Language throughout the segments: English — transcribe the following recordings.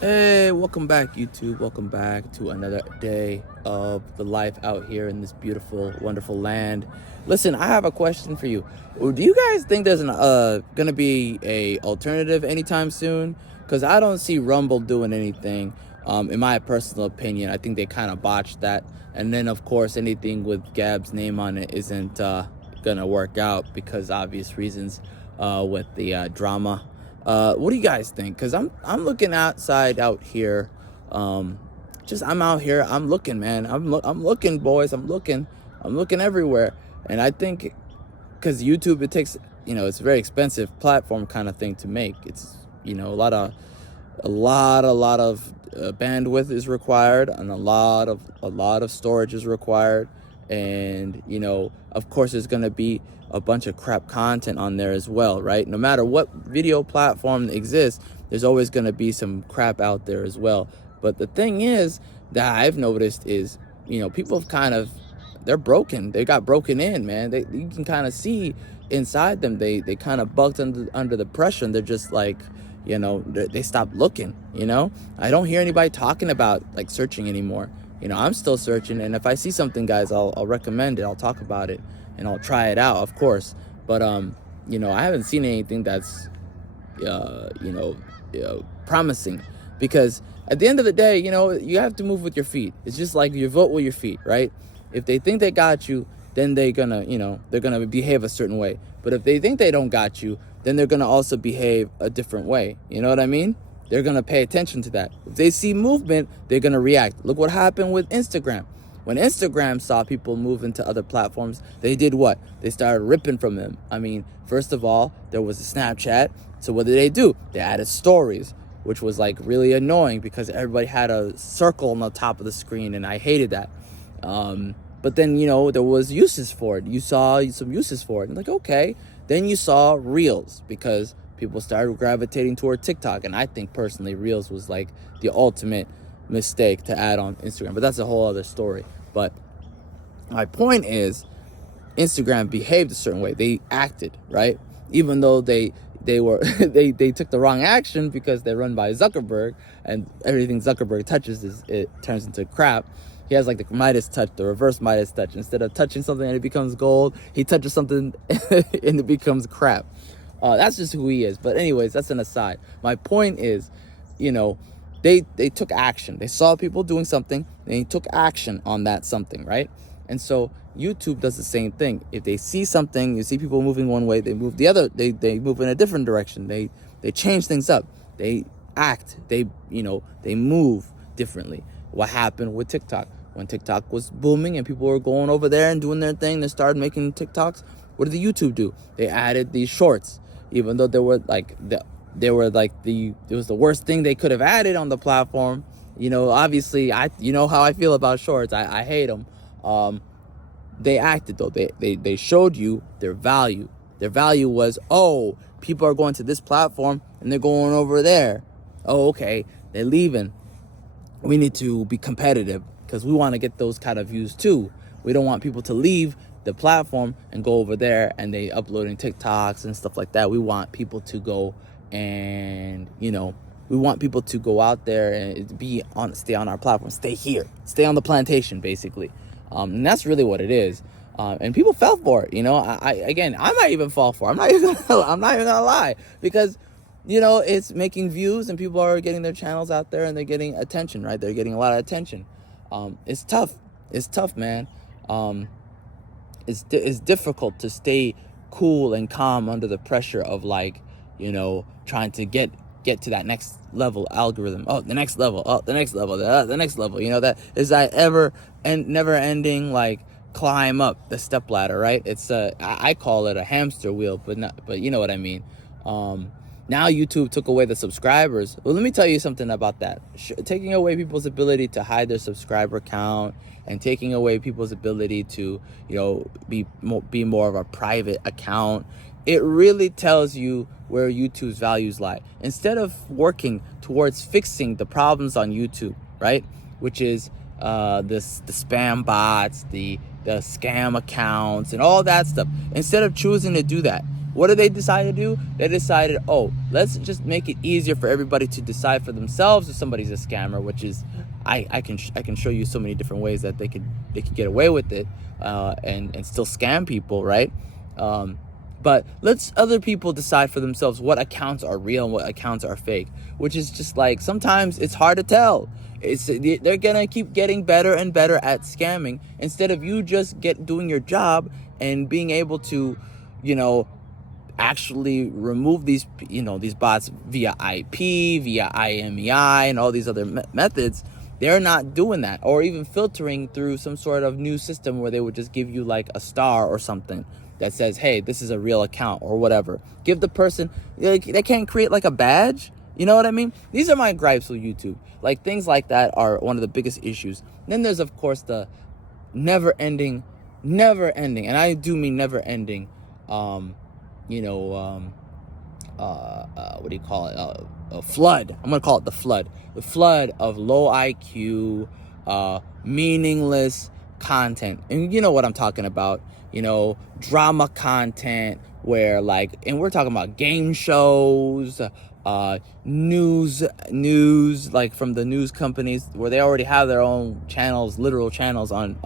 Hey, welcome back, YouTube. Welcome back to another day of the life out here in this beautiful, wonderful land. Listen, I have a question for you. Do you guys think there's gonna be a alternative anytime soon? Because I don't see Rumble doing anything. In my personal opinion, I think they kind of botched that. And then, of course, anything with Gab's name on it isn't gonna work out because obvious reasons with the drama. What do you guys think? Because I'm looking outside out here. I'm out here. I'm looking, man. I'm looking, boys. I'm looking everywhere. And I think because YouTube, it takes, it's a very expensive platform kind of thing to make. It's, a lot of bandwidth is required, and a lot of storage is required. And of course there's going to be a bunch of crap content on there as well, right? No matter what video platform exists, there's always going to be some crap out there as well. But the thing is that I've noticed is, people have they're broken. They got broken in, man. You can kind of see inside them. They kind of bucked under the pressure, and they're just like, they stopped looking. I don't hear anybody talking about like searching anymore. I'm still searching, and if I see something, guys, I'll recommend it. I'll talk about it, and I'll try it out, of course. But I haven't seen anything that's promising, because at the end of the day, you have to move with your feet. It's just like you vote with your feet, right? If they think they got you, then they're gonna behave a certain way. But if they think they don't got you, then they're gonna also behave a different way. You know what I mean? They're gonna pay attention to that. If they see movement, they're gonna react. Look what happened with Instagram. When Instagram saw people move into other platforms, they did what? They started ripping from them. I mean, first of all, there was a Snapchat. So what did they do? They added stories, which was like really annoying because everybody had a circle on the top of the screen, and I hated that. But then, there was uses for it. You saw some uses for it. And like, okay. Then you saw Reels, because people started gravitating toward TikTok. And I think personally, Reels was like the ultimate mistake to add on Instagram. But that's a whole other story. But my point is, Instagram behaved a certain way. They acted, right? Even though they were they took the wrong action, because they're run by Zuckerberg, and everything Zuckerberg touches it turns into crap. He has like the Midas touch, the reverse Midas touch. Instead of touching something and it becomes gold, he touches something and it becomes crap. That's just who he is. But anyways, that's an aside. My point is, they took action. They saw people doing something, and they took action on that something, right? And so YouTube does the same thing. If they see something, you see people moving one way, they move the other. They move in a different direction. They change things up. They act. They move differently. What happened with TikTok? When TikTok was booming and people were going over there and doing their thing, they started making TikToks. What did the YouTube do? They added these shorts, even though it was the worst thing they could have added on the platform. Obviously, how I feel about shorts. I hate them. They acted though. They showed you their value. Their value was, oh, people are going to this platform and they're going over there. Oh, okay, they're leaving. We need to be competitive, because we want to get those kind of views too. We don't want people to leave the platform and go over there and they uploading TikToks and stuff like that. We want people to go and, we want people to go out there and stay on our platform, stay here, stay on the plantation, basically. And that's really what it is. And people fell for it. I might even fall for it. I'm not even gonna lie, because it's making views and people are getting their channels out there and they're getting attention, right? They're getting a lot of attention. It's tough. It's tough, man. It's difficult to stay cool and calm under the pressure of trying to get to that next level algorithm. Oh, the next level. Oh, the next level. The next level. That is that never ending climb up the step ladder, right? It's I call it a hamster wheel, but you know what I mean. Now YouTube took away the subscribers. Well, let me tell you something about that. Taking away people's ability to hide their subscriber count, and taking away people's ability to, be more of a private account. It really tells you where YouTube's values lie. Instead of working towards fixing the problems on YouTube, right? Which is the spam bots, the scam accounts, and all that stuff. Instead of choosing to do that, What did they decide to do? They decided, oh, let's just make it easier for everybody to decide for themselves if somebody's a scammer, which is, I can show you so many different ways that they could get away with it, and still scam people, right? But let's other people decide for themselves what accounts are real and what accounts are fake, which is just like, sometimes it's hard to tell. They're gonna keep getting better and better at scamming, instead of you just doing your job and being able to, actually remove these bots via IP, via IMEI, and all these other methods. They're not doing that, or even filtering through some sort of new system where they would just give you like a star or something that says, hey, this is a real account or whatever. Give the person, they can't create like a badge. You know what I mean? These are my gripes with YouTube. Like, things like that are one of the biggest issues. Then there's, of course, the never ending, and I do mean never ending, what do you call it? A flood. I'm going to call it the flood. The flood of low IQ, meaningless content. And you know what I'm talking about. Drama content where, like, and we're talking about game shows, news, like from the news companies where they already have their own channels, literal channels on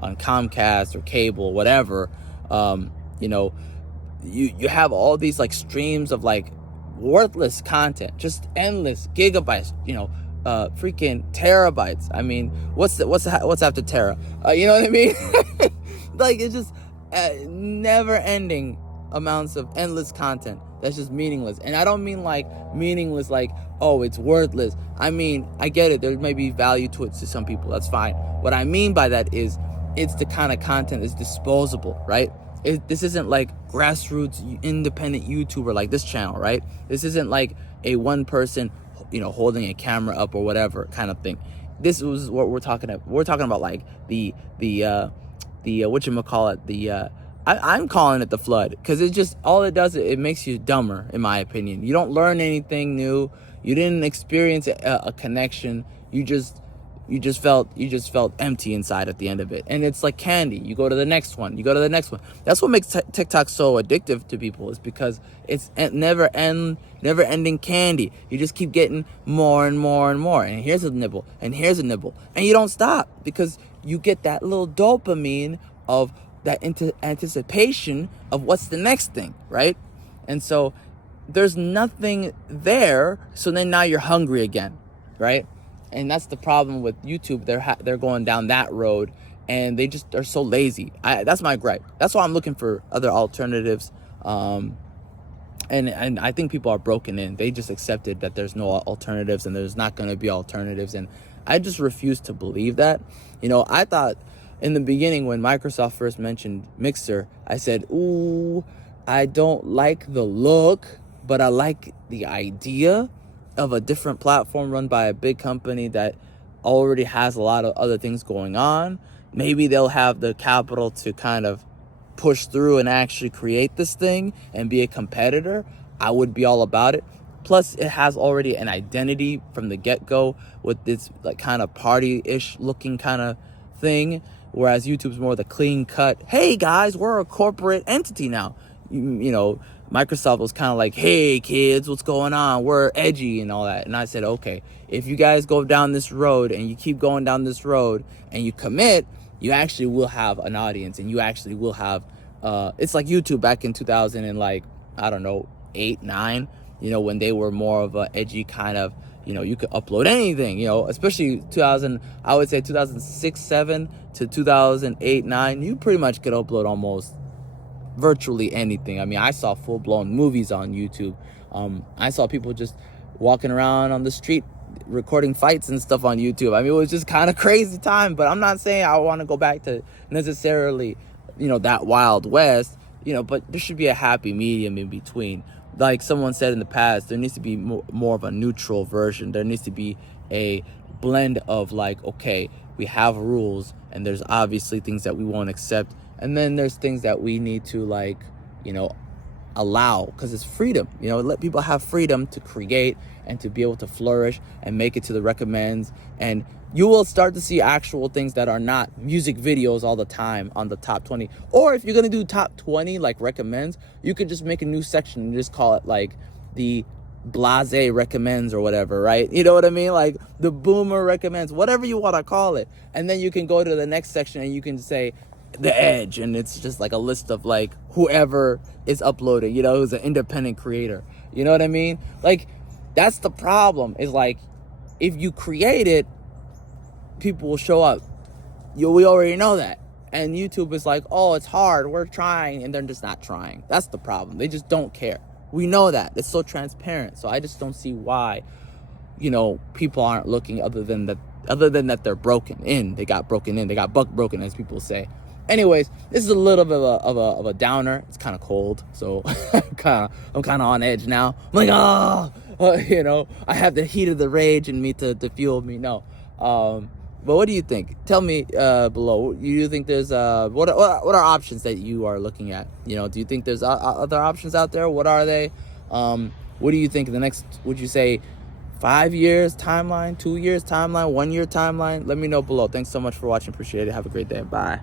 Comcast or cable, whatever. You have all these like streams of like worthless content, just endless gigabytes, freaking terabytes. I mean, what's after tera? You know what I mean? Like, it's just never ending amounts of endless content that's just meaningless. And I don't mean like meaningless like, oh, it's worthless. I mean, I get it, there may be value to it to some people, that's fine. What I mean by that is, it's the kind of content that's disposable, right? This isn't like grassroots independent YouTuber like this channel, right? This isn't like a one person, holding a camera up or whatever kind of thing. This was what we're talking about. We're talking about like the whatchamacallit, I'm calling it the flood, because it just, all it does, it makes you dumber, in my opinion. You don't learn anything new. You didn't experience a connection. You just felt empty inside at the end of it. And it's like candy. You go to the next one. That's what makes TikTok so addictive to people, is because it's never ending candy. You just keep getting more and more and more. And here's a nibble, and here's a nibble. And you don't stop, because you get that little dopamine of that anticipation of what's the next thing, right? And so there's nothing there. So then now you're hungry again, right? And that's the problem with YouTube. They're going down that road, and they just are so lazy. That's my gripe. That's why I'm looking for other alternatives. And I think people are broken in. They just accepted that there's no alternatives, and there's not going to be alternatives. And I just refuse to believe that. I thought in the beginning, when Microsoft first mentioned Mixer, I said, ooh, I don't like the look, but I like the idea of a different platform run by a big company that already has a lot of other things going on. Maybe they'll have the capital to kind of push through and actually create this thing and be a competitor. I would be all about it. Plus, it has already an identity from the get-go with this like kind of party-ish looking kind of thing, whereas YouTube's more the clean-cut, hey guys, we're a corporate entity now. Microsoft was kind of like, hey kids, what's going on? We're edgy and all that. And I said, okay, if you guys go down this road and you keep going down this road and you commit, you actually will have an audience, and you actually will have, it's like YouTube back in 2000 and like, I don't know, 8, 9, when they were more of a edgy kind of, you could upload anything, especially 2000, I would say 2006, 7 to 2008, 9, you pretty much could upload almost virtually anything. I mean, I saw full-blown movies on YouTube. I saw people just walking around on the street recording fights and stuff on YouTube. I mean, it was just kind of crazy time, but I'm not saying I want to go back to necessarily, that Wild West, but there should be a happy medium in between. Like someone said in the past, there needs to be more of a neutral version. There needs to be a blend of like, okay, we have rules, and there's obviously things that we won't accept, and then there's things that we need to like, allow, because it's freedom. Let people have freedom to create and to be able to flourish and make it to the recommends. And you will start to see actual things that are not music videos all the time on the top 20. Or if you're going to do top 20 like recommends, you could just make a new section and just call it like the blase recommends or whatever, right? You know what I mean? Like the boomer recommends, whatever you want to call it. And then you can go to the next section and you can say the edge, and it's just like a list of like whoever is uploading, who's an independent creator. You know what I mean? Like, that's the problem, is like, if you create it, people will show up. We already know that. And YouTube is like, oh, it's hard, we're trying, and they're just not trying. That's the problem. They just don't care. We know that. It's so transparent. So I just don't see why, people aren't looking, other than that they're broken in. They got broken in. They got buck broken, as people say. Anyways, this is a little bit of a downer. It's kind of cold, so I'm kind of on edge now. I'm like, I have the heat of the rage in me to fuel me. No, but what do you think? Tell me below. Do you think there's what are options that you are looking at? Do you think there's other options out there? What are they? What do you think the next? Would you say 5 years timeline, 2 years timeline, 1 year timeline? Let me know below. Thanks so much for watching. Appreciate it. Have a great day. Bye.